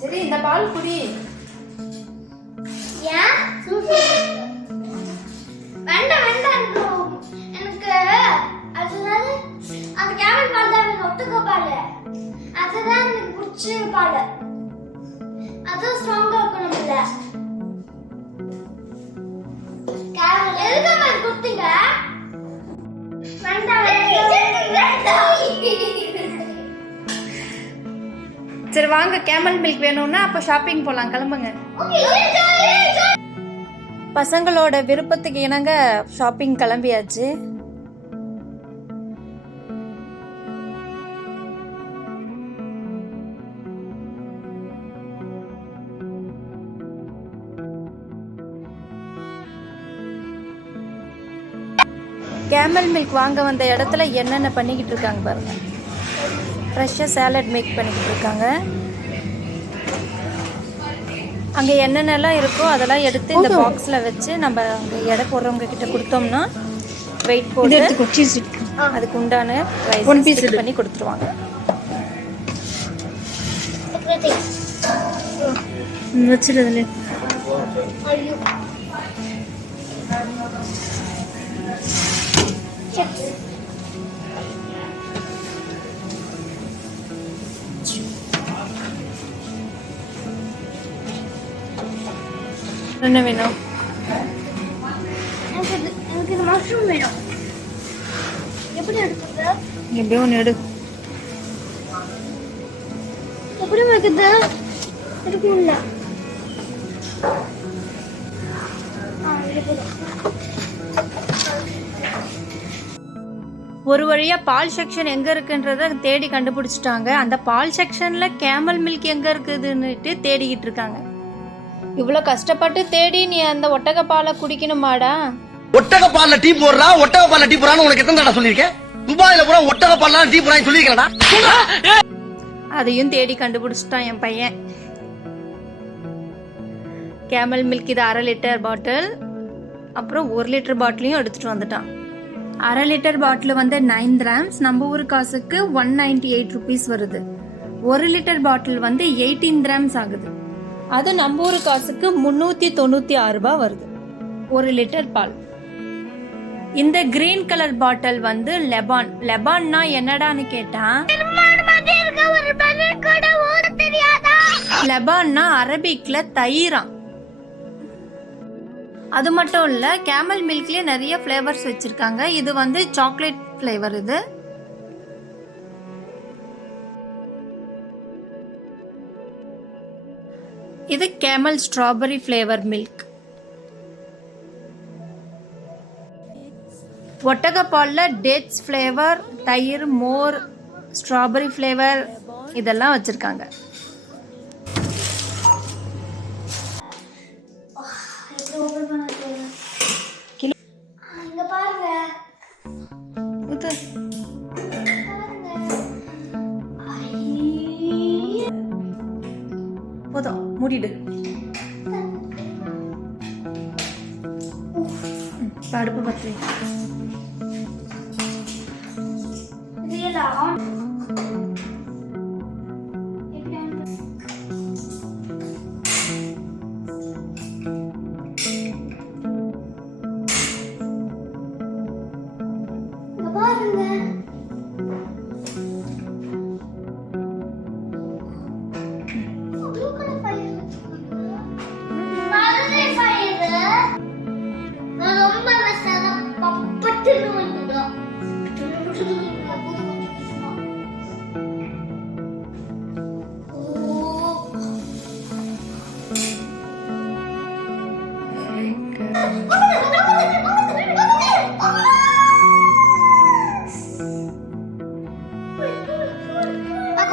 சரி இந்த பால் குடி. வேண்டாம் எனக்கு அதுதான் அந்த பால் தான் எனக்கு பால். அதுதான் பிடிச்ச பால். அதுவும் ஸ்ட்ராங்கா எதுக்கு கொடுத்தீங்க? வேண்டாம் வேண்டாம் சரி வாங்க கேமல் மில்க் வேணும்னா அப்போ ஷாப்பிங் போகலாம் கிளம்புங்க. பசங்களோட விருப்பத்துக்கு இணங்க ஷாப்பிங் கிளம்பியாச்சு. கேமல் மில்க் வாங்க வந்த இடத்துல என்னென்ன பண்ணிக்கிட்டு இருக்காங்க பாருங்க. ஃப்ரெஷ்ஷாக சேலட் மேக் பண்ணிக்கிட்டு இருக்காங்க. அங்கே என்னென்னலாம் இருக்கோ அதெல்லாம் எடுத்து இந்த பாக்ஸில் வச்சு நம்ம அங்கே எடை போடுறவங்க கிட்ட கொடுத்தோம்னா வெயிட் போட்டு அதுக்கு உண்டான பீஸ் பண்ணி கொடுத்துருவாங்க. வச்சிருதுல chips. തന്നെ വേണോ എനിക്ക് മഷ്റൂം വേണോ എവിടെ എടുക്കുന്നത് എവിടെ ഒന്ന് എടു എവിടെ വെക്കുന്നത് എടുക്കുന്നില്ല ആ ഇവിടെ ஒரு வழியாக பால் செக்ஷன் எங்கே இருக்குன்றத தேடி கண்டுபிடிச்சிட்டாங்க. அந்த பால் செக்ஷனில் கேமல் மில்க் எங்கே இருக்குதுன்னுட்டு தேடிக்கிட்டு இருக்காங்க. இவ்வளோ கஷ்டப்பட்டு தேடி நீ அந்த ஒட்டக பாலை குடிக்கணுமாடா? ஒட்டக பால்ல டீ போடுறா ஒட்டக பால்ல டீ போறான்னு உனக்கு எத்தனை தடவை சொல்லியிருக்கேன் துபாயில பூரா ஒட்டக பால்ல டீ போறான்னு சொல்லியிருக்கேன்டா அதையும் தேடி கண்டுபிடிச்சிட்டான் என் பையன். கேமல் மில்க் இது அரை லிட்டர் பாட்டில் அப்புறம் ஒரு லிட்டர் பாட்டிலையும் எடுத்துட்டு வந்துட்டான். அரை லிட்டர் பாட்டில் வந்து நைன் கிராம்ஸ் நம்ம ஊர் காசுக்கு ஒன் நைன்டி எயிட் ருபீஸ் வருது. ஒரு லிட்டர் பாட்டில் வந்து எயிட்டீன் கிராம்ஸ் ஆகுது. அது நம்ம ஊர் காசுக்கு முந்நூற்றி தொண்ணூற்றி ஆறு ரூபாய் வருது. ஒரு லிட்டர் பால். இந்த கிரீன் கலர் பாட்டில் வந்து லெபான். லெபான்னா என்னடான்னு கேட்டான் லெபான்னா அரபிக்ல தயிராம் அது மட்டும் இல்ல கேமல் மில்க்லயே நிறைய ஃப்ளேவர்ஸ் வச்சிருக்காங்க. இது வந்து சாக்லேட் ஃப்ளேவர் இது. இது கேமல் ஸ்ட்ராபெரி ஃப்ளேவர் மில்க் ஒட்டகப்பாலில் டேட்ஸ் ஃப்ளேவர் தயிர் மோர் ஸ்ட்ராபெரி ஃப்ளேவர் இதெல்லாம் வச்சிருக்காங்க. மூடிடு. அடுப்பு பற்றி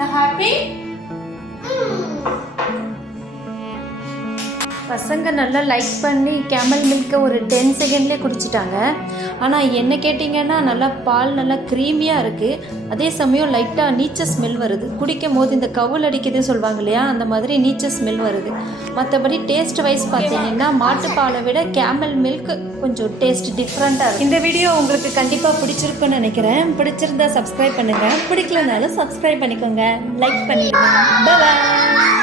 நான் ஹாப்பி பசங்க நல்லா லைக் பண்ணி கேமல் மில்க்கை ஒரு டென் செகண்ட்லேயே குடிச்சிட்டாங்க. ஆனால் என்ன கேட்டிங்கன்னா நல்லா பால் நல்லா க்ரீமியாக இருக்குது அதே சமயம் லைட்டாக நீச்ச ஸ்மெல் வருது. குடிக்கும் போது இந்த கவுல் அடிக்குதுன்னு சொல்லுவாங்க இல்லையா? அந்த மாதிரி நீச்ச ஸ்மெல் வருது. மற்றபடி டேஸ்ட் வைஸ் பார்த்தீங்கன்னா மாட்டுப்பாலை விட கேமல் மில்க் கொஞ்சம் டேஸ்ட் டிஃப்ரெண்ட்டாக இருக்கும் இந்த வீடியோ உங்களுக்கு கண்டிப்பாக பிடிச்சிருக்குன்னு நினைக்கிறேன். பிடிச்சிருந்தா சப்ஸ்கிரைப் பண்ணுங்கள் பிடிக்கலனாலும் சப்ஸ்கிரைப் பண்ணிக்கோங்க. லைக் பண்ணிடுங்க. பாய்